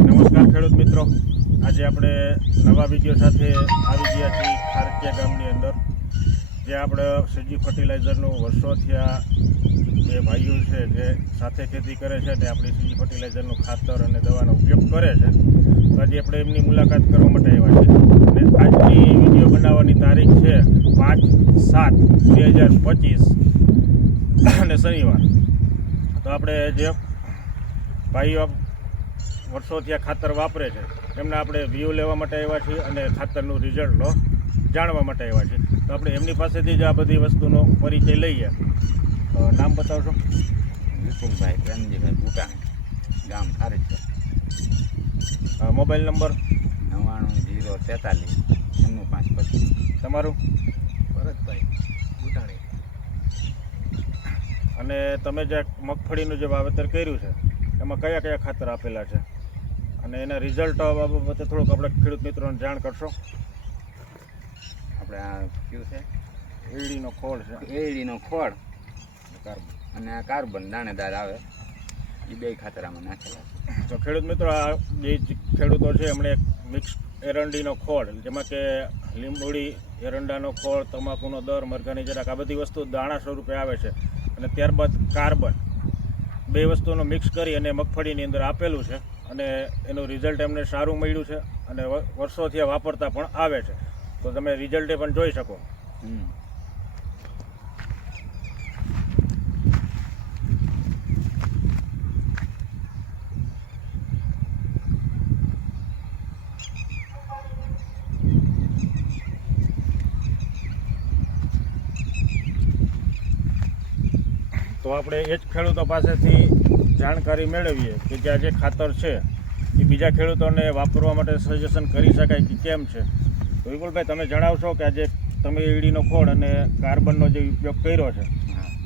નમસ્કાર ખેડૂત મિત્રો. આજે આપણે નવા વીડિયો સાથે આવી ગયા છીએ ખારકિયા ગામની અંદર, જે આપણે સીજી ફર્ટિલાઇઝરનું વર્ષો થયા બે ભાઈઓ છે જે સાથે ખેતી કરે છે અને આપણી સીજી ફર્ટિલાઇઝરનું ખાતર અને દવાનો ઉપયોગ કરે છે. તો આજે આપણે એમની મુલાકાત કરવા માટે આવ્યા છે અને આજની વીડિયો બનાવવાની તારીખ છે પાંચ સાત બે હજાર પચીસ અને શનિવાર. તો આપણે જે ભાઈઓ વર્ષોથી આ ખાતર વાપરે છે એમને આપણે વ્યૂ લેવા માટે આવ્યા છીએ અને ખાતરનું રિઝલ્ટ જાણવા માટે આવ્યા છીએ. તો આપણે એમની પાસેથી જ આ બધી વસ્તુનો પરિચય લઈએ. નામ બતાવશો? વિપુલભાઈ પ્રેમજીભાઈ ભૂટાણી ગામ ખારેજ મોબાઈલ નંબર? નવ્વાણું જીરો તેતાલીસ છન્નું પાંચ પચીસ. તમારું? ભરતભાઈ ગુટાણી અને તમે જે મગફળીનું જે વાવેતર કર્યું છે એમાં કયા કયા ખાતર આપેલા છે? અને એના રિઝલ્ટ બાબતે થોડુંક આપણે ખેડૂત મિત્રોને જાણ કરશો. આપણે આ કયું છે? એડીનો ખોળ છે. એડીનો ખોળ. કાર્બન. અને આ કાર્બન દાણેદાર આવે. એ બે ખાતર આમાં નાખેલા છે. તો ખેડૂત મિત્રો આ જે ખેડૂતો છે એમણે એક મિક્સ એરંડીનો ખોળ જેમાં કે લીંબોડી, એરંડાનો ખોળ, તમાકુનો દર, મરઘાની જરાક, આ બધી વસ્તુ દાણા સ્વરૂપે આવે છે. અને ત્યારબાદ કાર્બન. બે વસ્તુનો મિક્સ કરી અને મગફળીની અંદર આપેલું છે અને એનું રિઝલ્ટ એમને સારું મળ્યું છે અને વર્ષોથી વાપરતા પણ આવે છે. તો તમે રિઝલ્ટે પણ જોઈ શકો. હમ. તો આપણે એ જ ખેડૂતો પાસેથી જાણકારી મેળવીએ કે જે આજે જે ખાતર છે એ બીજા ખેડૂતોને વાપરવા માટે સજેશન કરી શકાય કે કેમ છે? તો વિપુલભાઈ તમે જણાવશો કે આજે તમે ઈડીનો ખોળ અને કાર્બનનો જે ઉપયોગ કર્યો છે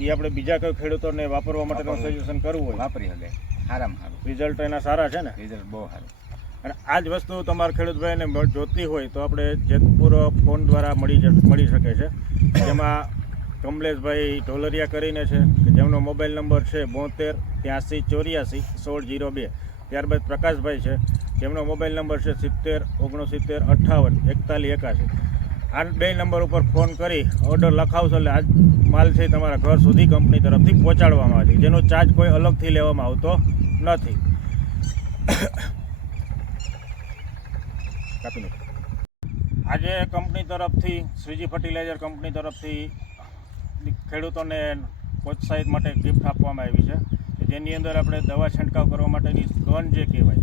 એ આપણે બીજા કોઈ ખેડૂતોને વાપરવા માટેનું સજેશન કરવું હોય? વાપરી શકે. સારામાં સારું રિઝલ્ટ એના સારા છે ને? રિઝલ્ટ બહુ સારું. અને આ જ વસ્તુ તમારા ખેડૂતભાઈને જોતી હોય તો આપણે જેતપુર ફોન દ્વારા મળી મળી શકે છે. જેમાં કમલેશભાઈ ઢોલરિયા કરીને છે, કે જેમનો મોબાઈલ નંબર છે બોતેર ત્યાંસી ચોર્યાસી સોળ જીરો બે. ત્યારબાદ પ્રકાશભાઈ છે, જેમનો મોબાઈલ નંબર છે સિત્તેર, ઓગણસિત્તેર, અઠ્ઠાવન, એકતાલીસ, એકાસી. આ બે નંબર ઉપર ફોન કરી ઓર્ડર લખાવશો, એટલે આજ માલ છે તમારા ઘર સુધી કંપની તરફથી પહોંચાડવામાં આવે છે જેનો ચાર્જ કોઈ અલગથી લેવામાં આવતો નથી. આજે કંપની તરફથી, શ્રીજી ફર્ટિલાઇઝર કંપની તરફથી ખેડૂતોને પ્રોત્સાહિત માટે ગિફ્ટ આપવામાં આવી છે. કે જેની અંદર આપણે દવા છંટકાવ કરવા માટેની ગન જે કહેવાય,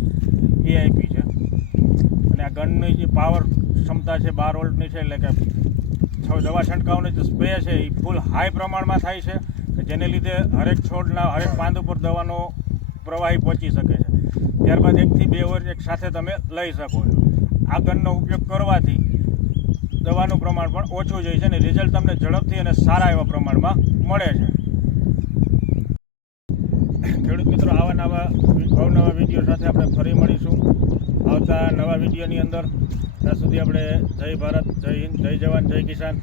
એ આપી છે. અને આ ગનની જે પાવર ક્ષમતા છે, બાર વોલ્ટની છે, એટલે કે દવા છંટકાવની જે સ્પ્રે છે, એ ફૂલ હાઈ પ્રમાણમાં થાય છે. કે જેને લીધે હરેક છોડના, હરેક પાંદ ઉપર દવાનો પ્રવાહી પહોંચી શકે છે. ત્યારબાદ એકથી બે વર્ષ એક સાથે તમે લઈ શકો છો. આ ગનનો ઉપયોગ કરવાથી દવાનું પ્રમાણ પણ ઓછું જાય છે અને રિઝલ્ટ તમને ઝડપથી અને સારા એવા પ્રમાણમાં મળે છે. ખેડૂત મિત્રો, આવા નવા અવનવા વીડિયો સાથે આપણે ફરી મળીશું. આવતા નવા વિડીયોની અંદર. ત્યાં સુધી આપણે જય ભારત, જય હિન્દ, જય જવાન, જય કિસાન.